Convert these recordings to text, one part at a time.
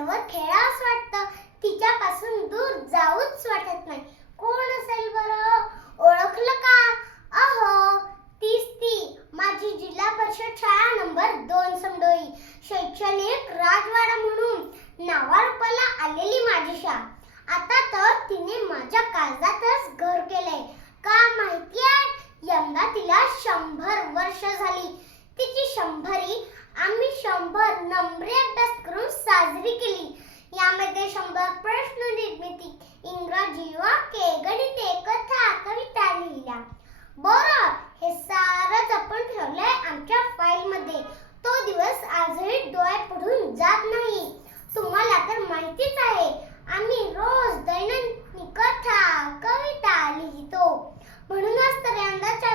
पाहिल्यावर खेळावंच वाटतं. तिच्यापासून दूर जाऊच वाटत नाही. कोण असेल बरं? ओळखलं का? अहो तीच ती. माझी जिल्हा परिषद शाळा नंबर दोन समडोई. शैक्षणिक राजवाडा म्हणून नावारूपाला आलेली माझी शाळा. आता तर तिने माझ्या काळजातच घर केलंय. का माहिती आहे? यंदा तिला शंभर वर्ष झाली. तिची शंभरी आम्ही शंभर नंबरे अभ्यास साजरी केली. यामध्ये शंभर प्रश्न निर्मिती इंग्रजी वाक्ये गणिते कथा कविता लिहिल्या. बरं हे सारंच आपण ठेवलंय आमच्या फाईलमध्ये तो दिवस आजही डोळ्यापुढून जात नाही. तुम्हाला तर माहितीच आहे आम्ही रोज दैनंदिन कथा कविता लिहितो. म्हणूनच तर यंदाच्या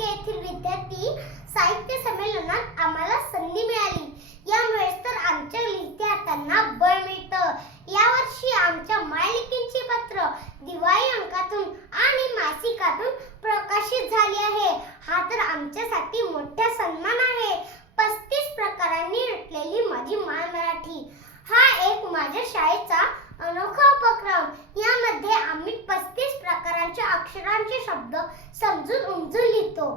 येथील विद्यार्थी साहित्य संमेलनात आम्हाला संधी मिळाली यामुळेच तर आमच्या लिहित्या हातांना बळ मिळतं यावर्षी आमच्या मायलिकींची पत्र दिवाळी अंकातून आणि मासिकातून प्रकाशित झाली आहे हा तर आमच्यासाठी मोठा सन्मान आहे पस्तीस प्रकारांनी नटलेली माझी माय मराठी हा एक माझ्या शाळेचा अनोखा उपक्रम. यामध्ये आम्ही पस्तीस प्रकारांच्या अक्षरांचे शब्द समजून उमजून लिहितो.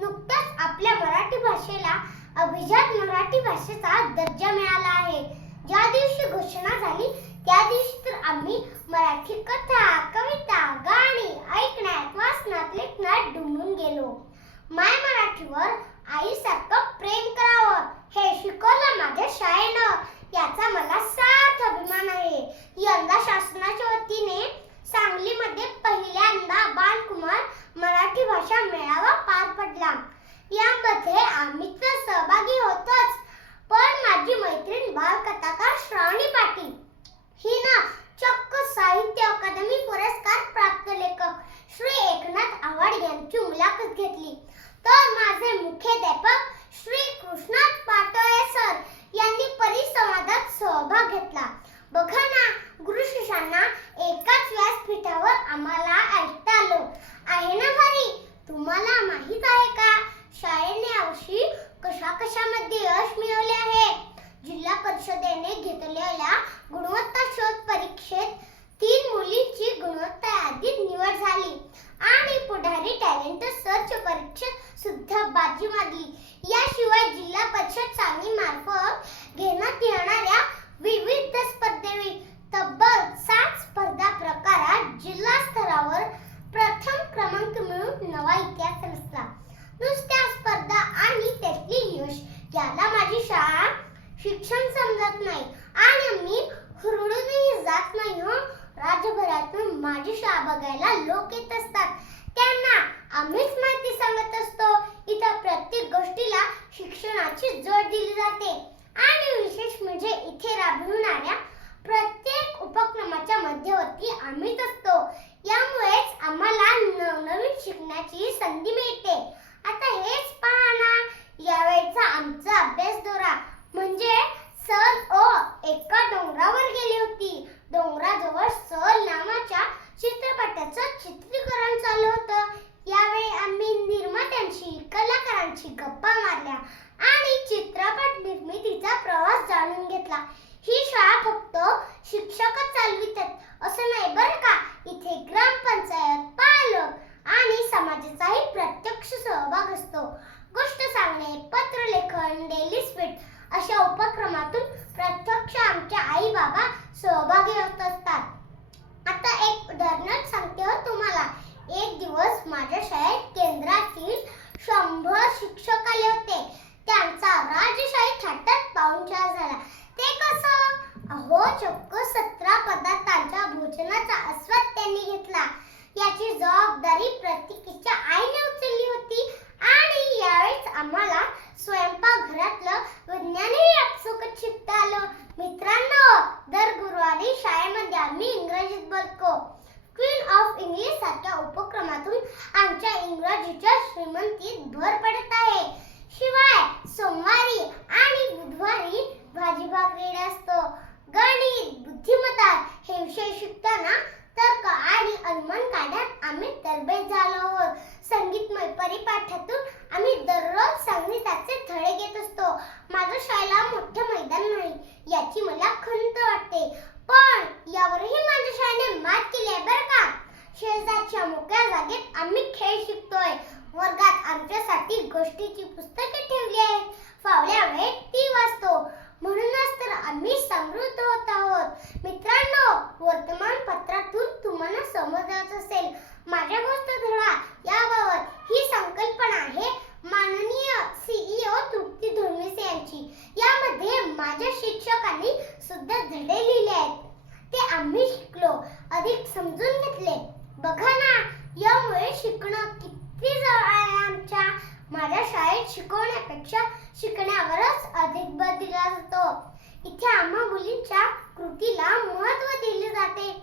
नुकताच आपल्या मराठी भाषेला अभिजात मराठी भाषेचा दर्जा मिळाला आहे. ज्या दिवशी घोषणा झाली त्या दिवशी तर आम्ही मराठी कथा कविता गाणी तर माझे नाही. आणि मी हुरडूनही जात नाही हो. राज्यभरातून माझी शाळा बघायला लोक येत असतात. त्यांना आम्हीच माहिती सांगत असतो. इथं प्रत्येक गोष्टीला शिक्षणाची जोड दिली जाते. आणि विशेष म्हणजे इथे राबविणाऱ्या प्रत्येक उपक्रमाच्या मध्यवर्ती आम्हीच असतो. यामुळेच आम्हाला नवनवीन शिकण्याची संधी मिळते. आता हेच पहा ना यावेळचा आमचा अभ्यास दोरा म्हणजे सर ओ एका डोंगरावर गेली होती. डोंगराजवळ सर नावाच्या चित्रपटाचं चित्रीकरण चालू होतं. यावेळी आम्ही निर्मात्यांशी कलाकारांशी गप्पा मारल्या आणि चित्रपट निर्मितीचा प्रवास जाणून घेतला ही शाळा फक्त शिक्षकच चालवितात असं नाही बरं का इथे ग्रामपंचायत पालक आणि समाजाचाही प्रत्यक्ष सहभाग असतो गोष्ट सांगणे पत्रलेखन डेली स्पीट अशा उपक्रमातून प्रत्यक्ष आमचे आई बाबा सहभागी होत असतात आता एक उदाहरण सांगते हो तुम्हाला एक दिवस माझ्या शाळेत केंद्रातील शंभर शिक्षक आले होते त्यांचा राजशाही थाटात पाहुणचार झाला ते कसं अहो चक्क सतरा पदार्थांच्या भोजनाचा आस्वाद त्यांनी घेतला. याची जबाबदारी प्रत्येकीच्या आईने उचलली होती. आणि यावेळेस आम्हाला स्वयंपाकघरातलं गोष्टीची पुस्तके ठेवली आहेत. फावल्या वेळेत ती वाचतो. म्हणूनच तर आम्ही समृद्ध होत आहोत. मित्रांनो वर्तमानपत्रातून तुम्हाला समजत असेल माझ्या गोष्ट धडा याबाबत ही संकल्पना आहे माननीय सीईओ तृप्ती धोरमिसे यांची. यामध्ये माझ्या शिक्षकांनी सुद्धा धडे लिहिले आहेत. ते आम्ही शिकलो अधिक समजून घेतले. बघा ना शिकवण्यापेक्षा शिकण्यावरच अधिक भर दिला जातो. इथे आम्हा मुलींच्या कृतीला महत्त्व दिले जाते.